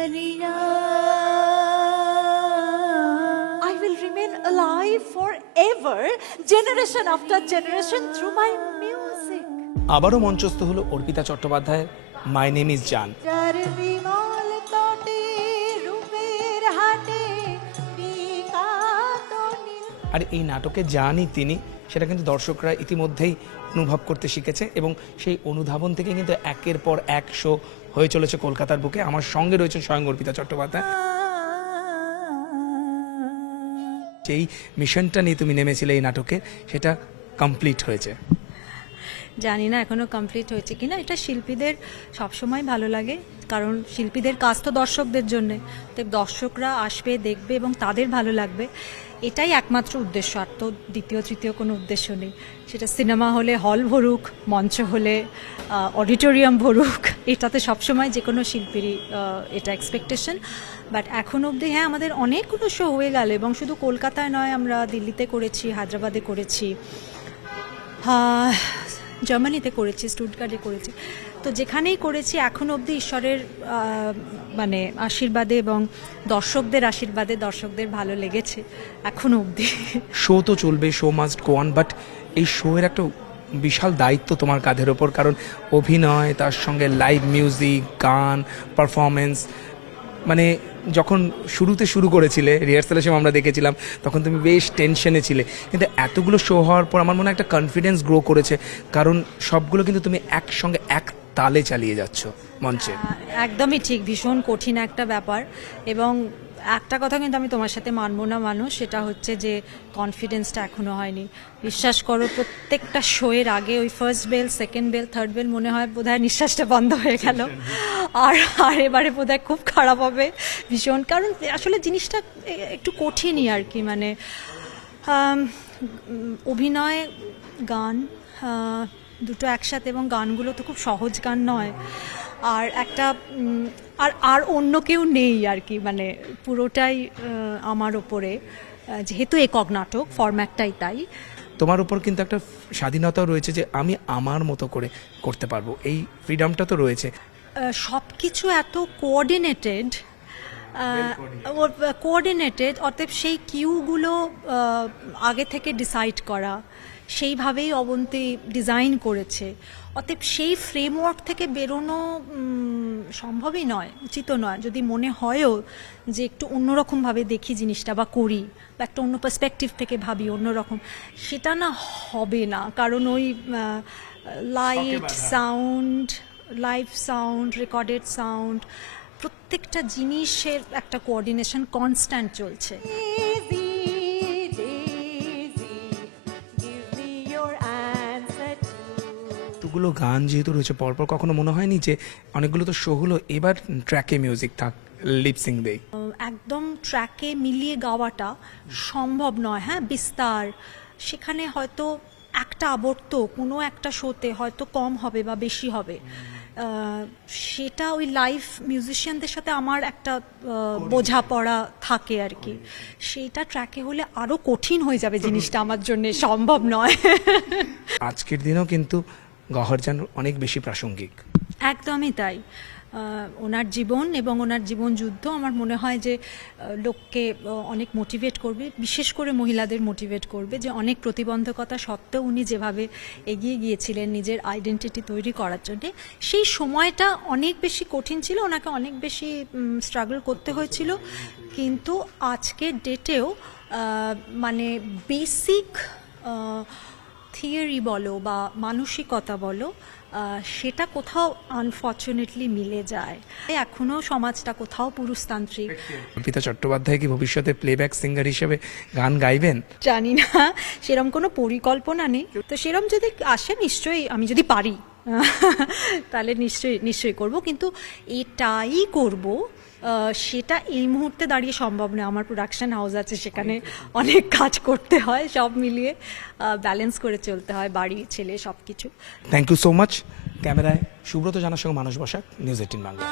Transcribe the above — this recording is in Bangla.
I will remain alive forever, generation after generation, through my music. আবারও মঞ্চস্থ হলো অর্পিতা চট্টোপাধ্যায়ের মাই নেম ইজ জান। যার বিমল তটে রূপের হাটে বিকাত নীল। আর এই নাটকে জানি তিনি, সেটা কিন্তু দর্শকরা ইতিমধ্যেই অনুভব করতে শিখেছে এবং সেই অনুধাবন থেকে কিন্তু একের পর এক শো হয়ে চলেছে কলকাতার বুকে। আমার সঙ্গে রয়েছে স্বয়ং অর্পিতা চট্টোপাধ্যায়। যেই মিশনটা নিয়ে তুমি নেমেছিলে এই নাটকে, সেটা কমপ্লিট হয়েছে। জানি না এখনো কমপ্লিট হয়েছে কিনা। এটা শিল্পীদের সবসময় ভালো লাগে, কারণ শিল্পীদের কাজ তো দর্শকদের জন্যে, তো দর্শকরা আসবে, দেখবে এবং তাদের ভালো লাগবে, এটাই একমাত্র উদ্দেশ্য। আর তো দ্বিতীয় তৃতীয় কোনো উদ্দেশ্য নেই। সেটা সিনেমা হলে হল ভরুক, মঞ্চ হলে অডিটোরিয়াম ভরুক, এটাতে সবসময় যে কোনো শিল্পীরই এটা এক্সপেকটেশন। বাট এখন অবধি হ্যাঁ, আমাদের অনেকগুলো শো হয়ে গেল, এবং শুধু কলকাতায় নয়, আমরা দিল্লিতে করেছি, হায়দ্রাবাদে করেছি, জার্মানিতে করেছি, স্টুটগার্টে করেছি। তো যেখানেই করেছি এখন অবধি ঈশ্বরের মানে আশীর্বাদে এবং দর্শকদের আশীর্বাদে দর্শকদের ভালো লেগেছে এখন অবধি। শো তো চলবে, show must go on, but এই শো এর একটা বিশাল দায়িত্ব তোমার কাঁধের ওপর, কারণ অভিনয়, তার সঙ্গে লাইভ মিউজিক, গান, পারফরমেন্স। মানে যখন শুরুতে শুরু করেছিলে, রিহার্সালের সময় আমরা দেখেছিলাম, তখন তুমি বেশ টেনশনে ছিলে, কিন্তু এতগুলো শো হওয়ার পর আমার মনে হয় একটা কনফিডেন্স গ্রো করেছে, কারণ সবগুলো কিন্তু তুমি একসঙ্গে এক তালে চালিয়ে যাচ্ছ মঞ্চে। একদমই ঠিক, ভীষণ কঠিন একটা ব্যাপার। এবং একটা কথা কিন্তু আমি তোমার সাথে মানবো না মানুষ, সেটা হচ্ছে যে কনফিডেন্সটা এখনো হয়নি। বিশ্বাস করো, প্রত্যেকটা শোয়ের আগে ওই first bell, second bell, third bell মনে হয় বোধহয় নিঃশ্বাসটা বন্ধ হয়ে গেল। আর এবারে বোধহয় খুব খারাপ হবে ভীষণ, কারণ আসলে জিনিসটা একটু কঠিনই আর কি। মানে অভিনয়, গান দুটো একসাথে, এবং গানগুলো তো খুব সহজ গান নয়। আর একটা আর অন্য কেউ নেই আর কি, মানে পুরোটাই আমার ওপরে, যেহেতু একক নাটক, ফরম্যাটটাই তাই। তোমার উপর কিন্তু একটা স্বাধীনতাও রয়েছে যে আমি আমার মতো করে করতে পারবো, এই ফ্রিডমটা তো রয়েছে। সব কিছু এত কোঅর্ডিনেটেড, অতএব সেই কিউগুলো আগে থেকে ডিসাইড করা, সেইভাবেই অবন্তী ডিজাইন করেছে। অতএব সেই ফ্রেমওয়ার্ক থেকে বেরোনো সম্ভবই নয়, উচিতও নয়। যদি মনে হয়ও যে একটু অন্যরকমভাবে দেখি জিনিসটা বা করি, বা একটা অন্য পার্সপেক্টিভ থেকে ভাবি অন্যরকম, সেটা না হবে না। কারণ ওই light, sound, live sound, recorded sound, প্রত্যেকটা জিনিসের একটা কোঅর্ডিনেশন কনস্ট্যান্ট চলছে। এতগুলো গান যেহেতু রয়েছে পরপর, কখনো মনে হয়নি যে অনেকগুলো তো শো হলো, এবার ট্র্যাকে মিউজিক থাক, লিপসিং দেই? একদম ট্র্যাকে মিলিয়ে গাওয়াটা সম্ভব নয়। হ্যাঁ, বিস্তার, সেখানে হয়তো একটা আবর্ত কোনো একটা শোতে হয়তো কম হবে বা বেশি হবে। সেটা ওই লাইভ মিউজিশিয়ানদের সাথে আমার একটা বোঝাপড়া থাকে আর কি। সেইটা ট্র্যাকে হলে আরও কঠিন হয়ে যাবে জিনিসটা, আমার জন্য সম্ভব নয়। আজকের দিনেও কিন্তু গওহরজান অনেক বেশি প্রাসঙ্গিক। একদমই তাই। ওনার জীবন এবং ওনার জীবন যুদ্ধ আমার মনে হয় যে লোককে অনেক মোটিভেট করবে, বিশেষ করে মহিলাদের মোটিভেট করবে, যে অনেক প্রতিবন্ধকতা সত্ত্বেও উনি যেভাবে এগিয়ে গিয়েছিলেন নিজের আইডেন্টিটি তৈরি করার জন্যে, সেই সময়টা অনেক বেশি কঠিন ছিল, ওনাকে অনেক বেশি স্ট্রাগল করতে হয়েছিল। কিন্তু আজকের ডেটেও মানে বেসিক থিওরি বলো বা মানসিকতা বলো, সেটা কোথাও আনফর্চুনেটলি মিলে যায়। এখনো সমাজটা কোথাও পুরুষতান্ত্রিক। অর্পিতা চট্টোপাধ্যায় কি ভবিষ্যতে প্লেব্যাক সিঙ্গার হিসেবে গান গাইবেন? জানি না, সেরকম কোনো পরিকল্পনা নেই। তো সেরকম যদি আসে, নিশ্চয়ই, আমি যদি পারি তাহলে নিশ্চয়ই করব। কিন্তু এটাই করব সেটা এই মুহূর্তে দাঁড়িয়ে সম্ভব নয়। আমার প্রোডাকশন হাউস আছে, সেখানে অনেক কাজ করতে হয়, সব মিলিয়ে ব্যালেন্স করে চলতে হয়, বাড়ি, ছেলে, সব কিছু। Thank you so much. ক্যামেরায় সুব্রত জানার সঙ্গে মানস বসাক, নিউজ 18 বাংলা।